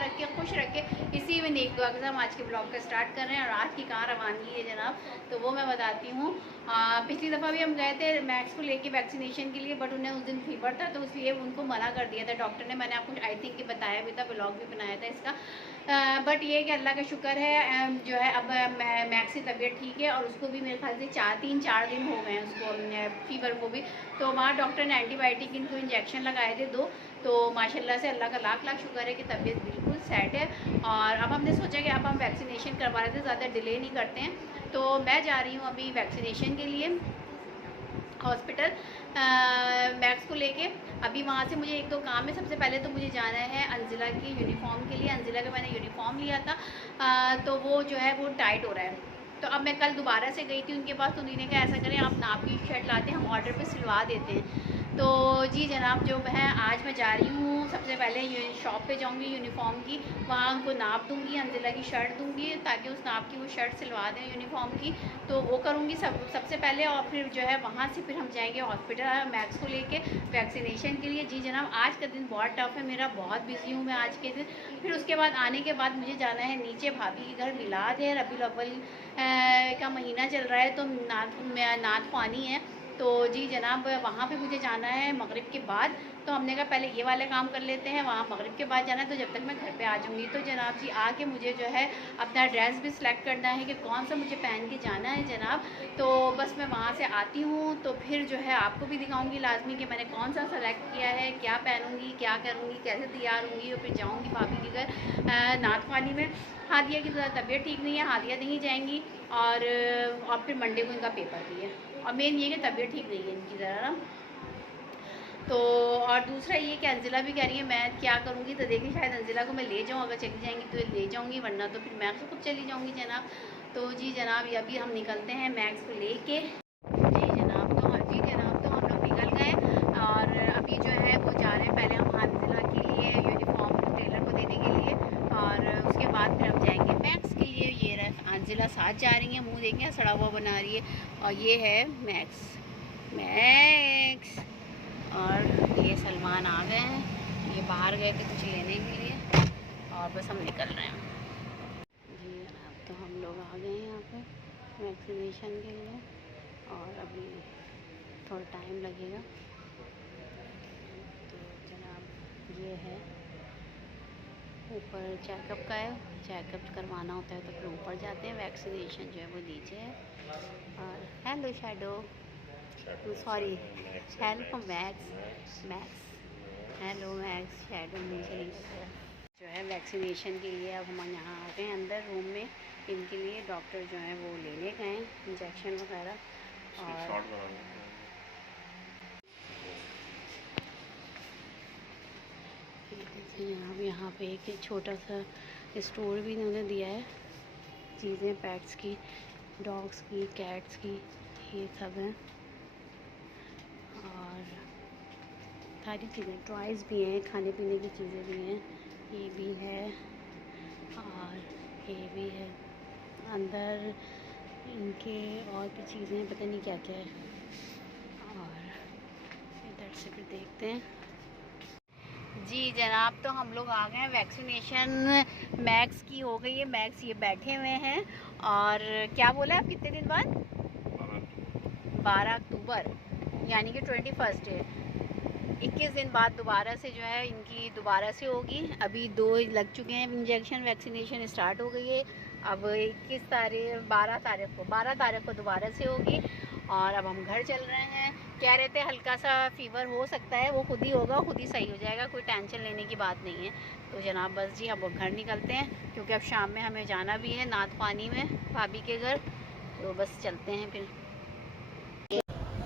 रखे, खुश रखे। इसी में नेक दुआ के साथ हम आज के ब्लॉग का स्टार्ट कर रहे हैं। और आज की कहाँ रवानगी है जनाब, तो वो मैं बताती हूँ। पिछली दफ़ा भी हम गए थे मैक्स को लेके वैक्सीनेशन के लिए, बट उन्हें उस दिन फीवर था तो इसलिए उनको मना कर दिया था डॉक्टर ने। मैंने आपको आई थिंक बताया भी था, ब्लॉग भी बनाया था इसका। बट ये कि अल्लाह का शुक्र है जो है अब मैक्स की तबीयत ठीक है, और उसको भी मेरे ख्याल से 3-4 दिन हो गए हैं उसको फीवर को भी। तो वहाँ डॉक्टर ने एंटीबायोटिक इनको इंजेक्शन लगाए थे 2, तो माशाल्लाह से अल्लाह का लाख लाख शुक्र है कि तबीयत बिल्कुल सेट है। और अब हमने सोचा कि अब हम वैक्सीनेशन करवा रहे थे, ज़्यादा डिले नहीं करते हैं। तो मैं जा रही हूँ अभी वैक्सीनेशन के लिए हॉस्पिटल मैक्स को लेके। अभी वहाँ से मुझे 1-2 काम है। सबसे पहले तो मुझे जाना है अंजिला की यूनिफॉर्म के लिए। अंजिला का मैंने यूनिफॉर्म लिया था, तो वो जो है वो टाइट हो रहा है। तो अब मैं कल दोबारा से गई थी उनके पास, तो उन्होंने कहा ऐसा करें आप नाप की शर्ट लाते हैं, हम ऑर्डर पे सिलवा देते हैं। तो जी जनाब, जो है आज मैं जा रही हूँ, सबसे पहले शॉप पे जाऊँगी यूनिफॉर्म की, वहाँ उनको नाप दूँगी, अंजिला की शर्ट दूँगी ताकि उस नाप की वो शर्ट सिलवा दें यूनिफॉर्म की। तो वो करूँगी सबसे पहले, और फिर जो है वहाँ से फिर हम जाएंगे हॉस्पिटल मैक्स को लेके वैक्सीनेशन के लिए। जी जनाब, आज का दिन बहुत टफ है मेरा, बहुत बिजी हूँ मैं आज के दिन। फिर उसके बाद आने के बाद मुझे जाना है नीचे भाभी के घर, मिलाद है, रबीउल अव्वल का महीना चल रहा है, तो नात पानी है। तो जी जनाब, वहाँ पे मुझे जाना है मगरिब के बाद। तो हमने कहा पहले ये वाले काम कर लेते हैं, वहाँ मगरिब के बाद जाना है, तो जब तक मैं घर पे आ जाऊँगी। तो जनाब जी आके मुझे जो है अपना ड्रेस भी सिलेक्ट करना है कि कौन सा मुझे पहन के जाना है जनाब। तो बस मैं वहाँ से आती हूँ तो फिर जो है आपको भी दिखाऊँगी लाजमी कि मैंने कौन सा सेलेक्ट किया है, क्या पहनूँगी, क्या करूँगी, कैसे तैयार होंगी, और फिर जाऊँगी भाभी के घर नात पानी में। हादिया की तबीयत ठीक नहीं है, हादिया नहीं जाएंगी, और फिर मंडे को इनका पेपर भी है। और मेन ये कि तबीयत ठीक नहीं है इनकी ज़रा ना। तो और दूसरा ये कि अंजिला भी कह रही है मैं क्या करूँगी, तो देखिए शायद अंजिला को मैं ले जाऊँ, अगर चली जाएंगी तो ले जाऊँगी, वरना तो फिर मैक्स को खुद चली जाऊँगी जनाब। तो जी जनाब, अभी हम निकलते हैं मैक्स को लेके। जी जनाब, तो हाँ जी जनाब, तो हम लोग निकल गए, और अभी जो है वो जा रहे हैं पहले हम अंजिला के लिए यूनिफॉर्म टेलर को देने के लिए, और उसके बाद फिर हम जाएंगे मैक्स के लिए। ये रहा अंजिला साथ जा रही है, मुँह देखें सड़ा हुआ बना रही है, और ये है मैक्स। और ये सलमान आ गए हैं, ये बाहर गए थे कुछ लेने के लिए, और बस हम निकल रहे हैं। जी अब तो हम लोग आ गए हैं यहाँ पे वैक्सीनेशन के लिए, और अभी थोड़ा टाइम लगेगा। तो जनाब ये है ऊपर चेकअप का है, चेकअप करवाना होता है तो फिर ऊपर जाते हैं, वैक्सीनेशन जो है वो नीचे है। और hello shadow, sorry help max hello max, shadow नीचे जो है वैक्सीनेशन के लिए। अब हम यहाँ आ गए हैं अंदर रूम में, इनके लिए डॉक्टर जो है वो लेने गए हैं इंजेक्शन वगैरह। और यहाँ पे एक छोटा सा स्टोर भी इन्होंने दिया है, चीज़ें पेट्स की, डॉग्स की, कैट्स की, ये सब हैं, और सारी चीज़ें, टॉयज़ भी हैं, खाने पीने की चीज़ें भी हैं, ये भी है, और ये भी है अंदर इनके, और भी चीज़ें पता नहीं क्या क्या है। और इधर से भी देखते हैं। जी जनाब, तो हम लोग आ गए हैं, वैक्सीनेशन मैक्स की हो गई है। मैक्स ये बैठे हुए हैं, और क्या बोला आप कितने दिन बाद? 12 अक्टूबर यानी कि 21 है, 21 दिन बाद दोबारा से जो है इनकी दोबारा से होगी। अभी 2 लग चुके हैं इंजेक्शन, वैक्सीनेशन स्टार्ट हो गई है। अब 12 तारीख को दोबारा से होगी, और अब हम घर चल रहे हैं। कह रहे थे हल्का सा फीवर हो सकता है, वो खुद ही होगा, खुद ही सही हो जाएगा, कोई टेंशन लेने की बात नहीं है। तो जनाब बस जी अब घर निकलते हैं, क्योंकि अब शाम में हमें जाना भी है नात पानी में भाभी के घर, तो बस चलते हैं फिर।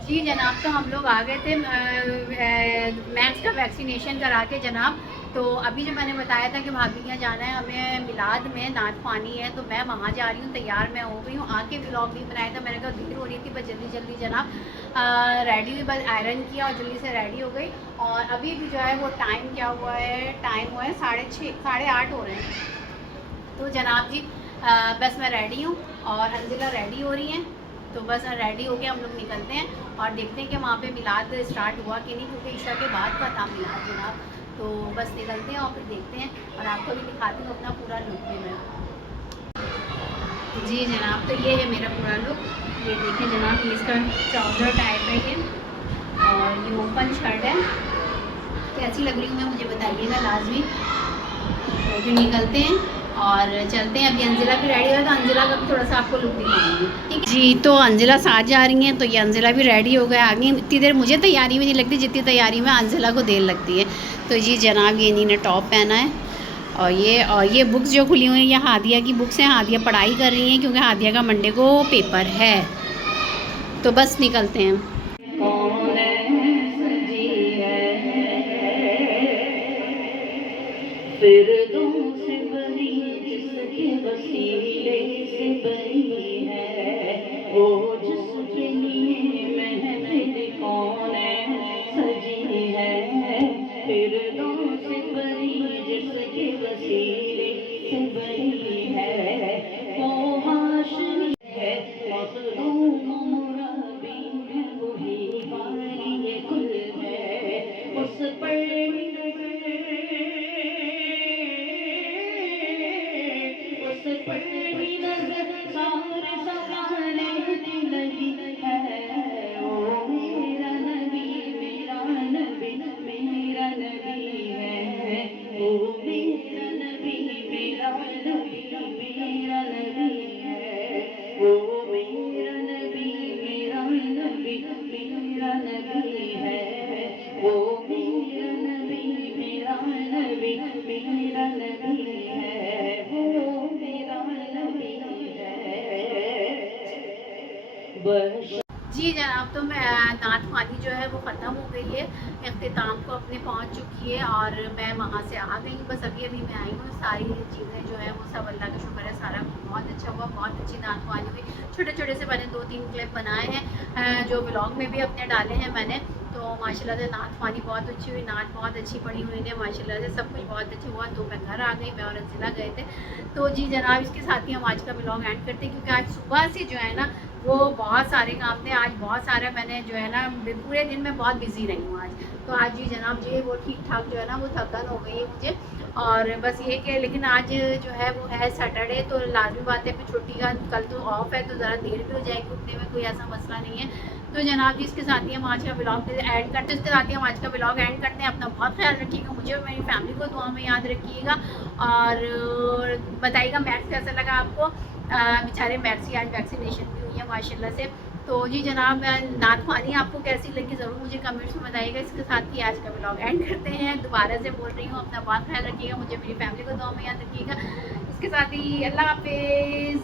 जी जनाब, तो हम लोग आ गए थे मैक्स का वैक्सीनेशन करा के जनाब। तो अभी जो मैंने बताया था कि भाभी के यहाँ जाना है हमें मिलाद में, नात पानी है, तो मैं वहाँ जा रही हूँ, तैयार मैं हो गई हूँ। आके व्लॉग भी बनाया था, मैंने कहा देर हो रही थी, बस जल्दी जल्दी जनाब रेडी हुई, बस आयरन किया और जल्दी से रेडी हो गई। और अभी भी जो है वो टाइम क्या हुआ है, टाइम हुआ है 6:30 हो रहे हैं। तो जनाब जी बस मैं रेडी हूँ, और अंजिला रेडी हो रही हैं, तो बस रेडी होके हम लोग निकलते हैं, और देखते हैं कि वहाँ पे मिलाद स्टार्ट हुआ कि नहीं, क्योंकि ईशा के बाद का था मिलाद जनाब। तो बस निकलते हैं और फिर देखते हैं और आपको भी दिखाती हूँ अपना पूरा लुक भी मैं। जी जनाब, तो ये है मेरा पूरा लुक। ये देखिए जनाब, ये इसका ट्राउज़र टाइप है ये, और ये ओपन शर्ट है। कैसी लग रही हूँ मैं मुझे बताइएगा लाजमी। तो फिर निकलते हैं और चलते हैं। अभी अंजिला भी रेडी है तो अंजिला का भी थोड़ा सा आपको लुक दिखाऊंगी, ठीक जी। तो अंजिला साथ जा रही हैं, तो ये अंजिला भी रेडी हो गए आ गई। इतनी देर मुझे तैयारी में नहीं लगती जितनी तैयारी में अंजिला को देर लगती है। तो जी जनाब, ये इन्हीं ने टॉप पहना है और ये बुक्स जो खुली हुई हैं ये हादिया की बुक्स हैं। हादिया पढ़ाई कर रही हैं क्योंकि हादिया का मंडे को पेपर है। तो बस निकलते हैं। फिर से बनी जिसके वसीले से बनी है, वो जिसके लिए महफिल कौन सजी है। फिर से बनी जिसके वसीले से बनी है, वो हाशमी है मखदूम मुराबी है, वही वाली कुल है। उस पर जी जनाब, तो मैं नात ख्वानी जो है वो ख़त्म हो गई है, अख्तिताम को अपने पहुंच चुकी है और मैं वहाँ से आ गई। बस अभी मैं आई हूँ। सारी चीज़ें जो है वो सब अल्लाह का शुक्र है, सारा बहुत अच्छा हुआ, बहुत अच्छी नात ख्वानी हुई। छोटे छोटे से मैंने 2-3 क्लिप बनाए हैं जो ब्लॉग में भी अपने डाले हैं मैंने। तो माशाल्लाह से नात ख्वानी बहुत अच्छी हुई, नात बहुत अच्छी पढ़ी हुई है माशाल्लाह से, सब कुछ बहुत अच्छा हुआ। तो मैं घर आ गई, मैं और अंजिला गए थे। तो जी जनाब, इसके साथ ही हम आज का ब्लॉग एंड करते हैं क्योंकि आज सुबह से जो है ना वो बहुत सारे काम थे। आज बहुत सारा मैंने जो है ना पूरे दिन में बहुत बिजी रही हूँ आज। तो आज जी जनाब जी वो ठीक ठाक जो है ना वो थकान हो गई है मुझे। और बस ये कि लेकिन आज जो है वो है सैटरडे, तो लाजमी बात है फिर छुट्टी का, कल तो ऑफ है तो ज़रा देर भी हो जाएगी उठने में, कोई ऐसा मसला नहीं है। तो जनाब जी इसके साथ ही हम आज का ब्लॉग ऐड करते हैं, इसके साथ ही हम आज का ब्लॉग ऐड करते हैं। अपना बहुत ख्याल रखिएगा, मुझे और मेरी फैमिली को दुआ में याद रखिएगा और बताइएगा मैक्स कैसा लगा आपको। बेचारे मैक्स की आज वैक्सीनेशन भी हुई है माशाल्लाह से। तो जी जनाब, नात ख्वानी आपको कैसी लगी ज़रूर मुझे कमेंट्स में बताइएगा। इसके साथ ही आज का ब्लॉग एंड करते हैं। दोबारा से बोल रही हूँ, अपना बहुत ख्याल रखिएगा, मुझे मेरी फैमिली को दुआ में याद रखिएगा। इसके साथ ही अल्लाह हाफिज़।